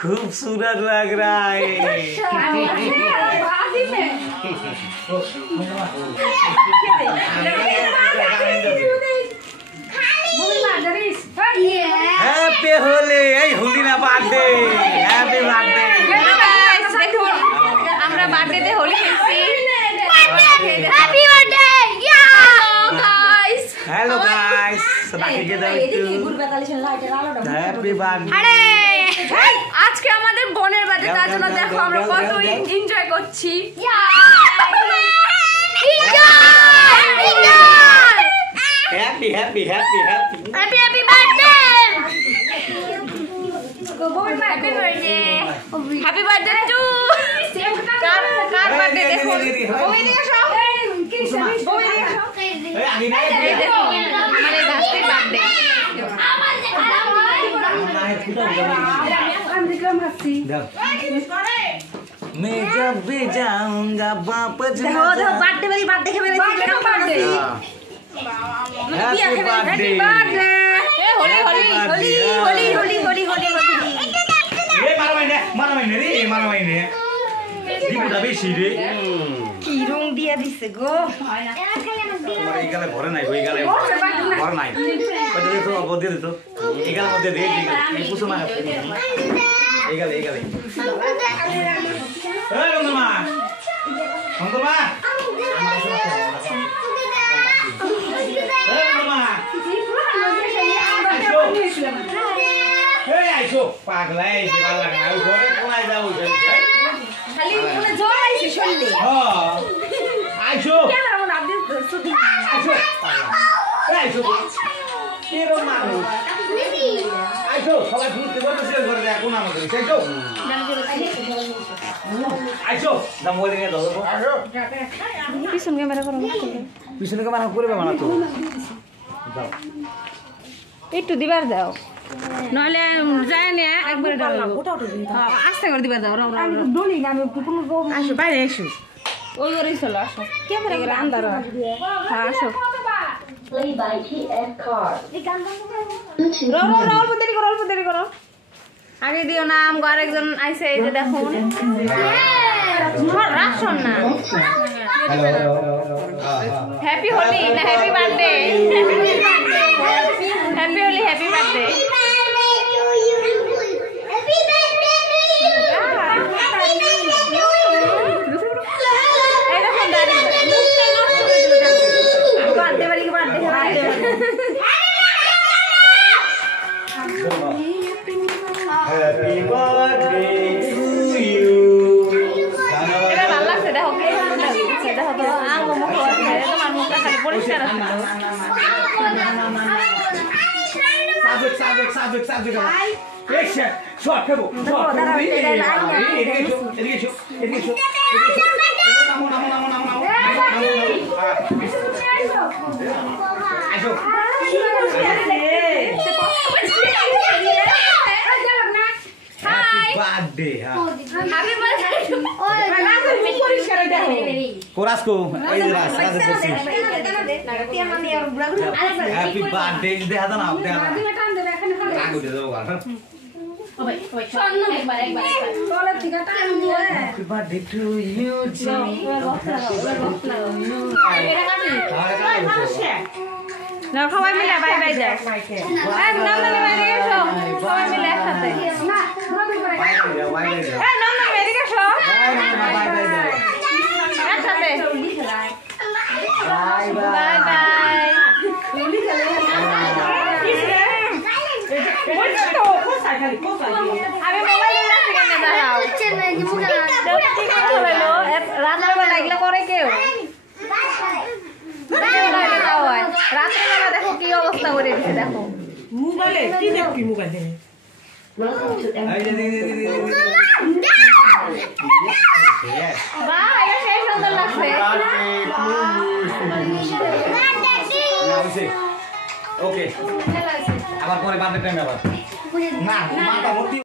खूबसूरत लग रहा है। हैप्पी होली, होली ना बर्थडे, हैप्पी बर्थडे। দেখুন আমরা বার্থডেতে হোলি খেলছি। Happy birthday guys hello guys, সবাইকে কে দাও একটু হ্যাপি বার্থডে। আরে আজকে আমাদের বোনের বার্থডে, তার জন্য দেখো আমরা কত এনজয় করছি। Happy happy happy happy happy happy birthday happy birthday to car birthday দেখুন। ওই দিকে সব আমাদের গাছের বার্থডে। मैं जब भी जाऊंगा वापस बर्थडे वाली बात देखे मेरे happy birthday. Happy birthday. Holi Holi Holi Holi Holi Holi Holi ये मारो मैंने रे मारो मैंने दीपुटा बेशी रे কি রং দিয়া দিছে গো। তোমার এই গালে ভরে নাই, ওই গালে ভরে নাই। কত দে তো অবধি দে তো এই গালের মধ্যে দে এই পুষো না এই গালে এই বন্ধুমা বন্ধুমা আইসো পাগলা এই ভালো লাগে না ঘরে কোনায় যাও খালি কোনে জল আইছে শুনলে। হ্যাঁ আইসো ক্যামেরা মন আপনি শুধু আইসো আইসো কেরো মানুষ আইসো সবাই ঘুরতে বলতে শেষ করে দেয় কোন আমাদের আইসো আইসো দাম বলে নিয়ে দাও আইসো পিছন ক্যামেরা করো পিছনে ক্যামেরা করবে না তো দাও একটু দিবার দাও নলে যায় না একবার ডাল আস্তে করে দিবার দাও ডলি না আমি কোনো আসো বাইরে এসো ওই করে চলো আসো ক্যামেরা করে আন্দার হ্যাঁ আসো অল্প দেরি করো আগে দিও না আমগো আরেকজন আইছে এই যে দেখুন রাখছন না হ্যাপি হোলি না happy birthday happy Holi happy birthday Happy birthday to you. এটা ভালো লাগছে দেখো কে লাগছে দেখো তো আঙ্গো মুখ আছে তোমার মুখটা খালি পরিষ্কার আছে সাবজেক্ট এসে শর্ট করো শর্ট এদিকে নামো আসো birthday ha happy birthday koras ko ei ras ras করছি happy birthday দেখা দাও না দেখা রাগ উঠে যাও গাল happy birthday to you না সবাই মিলে বাই বাই যায় নন্দনী বাইরে এসো সবাই মিলে একসাথে নন্দনী বাইরে এসো একসাথে বাই বাই আমি মোবাইল রান্নার বেলা এগুলো করে কেউ রাত্রেবেলা দেখো কি অবস্থা করে দিচ্ছে দেখো মোবাইলে কি দেখবি মোবাইলে বাহ এটা সেই সুন্দর লাগছে ওকে আবার পরে বার্থডে টাইম আবার না মাথা ভর্তি